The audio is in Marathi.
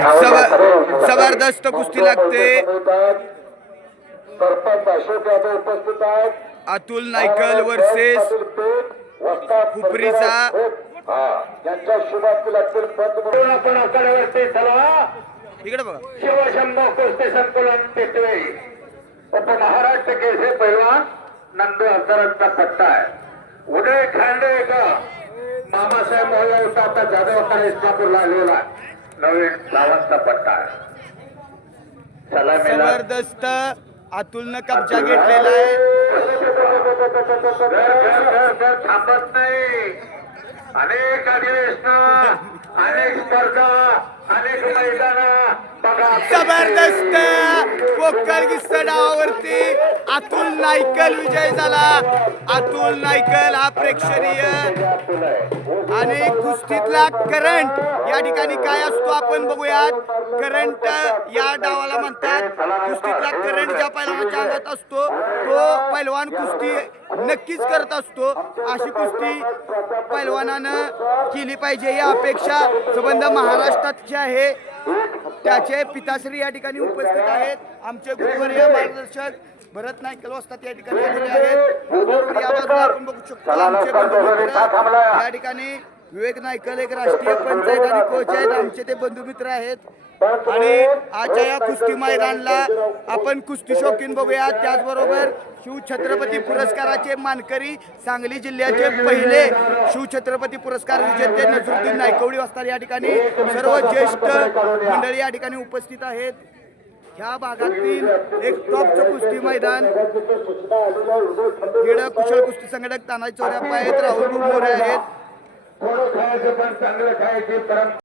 जबरदस्त कुस्ती लागते. सरपंच अशोक यादव उपस्थित आहेत. अतुल नायकल वर्सेस हुपरीचा यांच्या शुभातील असेल पद म्हणून आपण आखाड्यावरती चला. इकडे बघा. शिवशंभो कुस्ती संकुलन पेटवे उपमहाराष्ट्र केसरी पैलवान नंदू हजारांचा पट्टा आहे. उदय खांडे का मामासाहेब मोहोळचा आता जाधवकडे इस्लामपूरला आलेला नवीन धावांचा पट्टा आहे. जबरदस्त अतुलनं कब्जा घेतलेला आहे. थांबत नाही. अनेक अधिवेशन अनेक स्पर्धा अनेक मैदान जबरदस्त पोकळ किस्सा डावावरती अतुल नायकल विजय झाला. अतुल नायकल हा प्रेक्षणीय आणि कुस्तीतला करंट या ठिकाणी काय असतो आपण बघूयात. करंट या डावाला म्हणतात. कुस्तीतला करंट ज्या पैलवानाच्या अंगात असतो तो पैलवान कुस्ती नक्कीच करत असतो. अशी कुस्ती पैलवानानं केली पाहिजे ही अपेक्षा संबंध महाराष्ट्राची आहे. त्याचे पिताश्री या ठिकाणी उपस्थित आहेत. आमचे गुरुवर्य मार्गदर्शक भरत नायकल वस्तात या ठिकाणी आलेले आहेत. या बाजूला आपण बघू शकतो आमचे बंधू मित्र या ठिकाणी विवेक नायकल एक राष्ट्रीय पंचायत आणि कोच आहेत. आमचे ते बंधू मित्र आहेत. आणि आजच्या या कुस्ती मैदानाला आपण कुस्ती शौकीन बघूया. त्याचबरोबर शिवछत्रपती पुरस्काराचे मानकरी सांगली जिल्ह्याचे पहिले शिवछत्रपती पुरस्कार विजेते नजरुद्दीन नायकवडी वस्ताद या ठिकाणी सर्व ज्येष्ठ मंडळी या ठिकाणी उपस्थित आहेत. ह्या भागातील एक टॉपचं कुस्ती मैदान. खेळ कुशल कुस्ती संघटक तानाजी चौऱ्याप्पा आहेत. राहुल मोरे आहेत.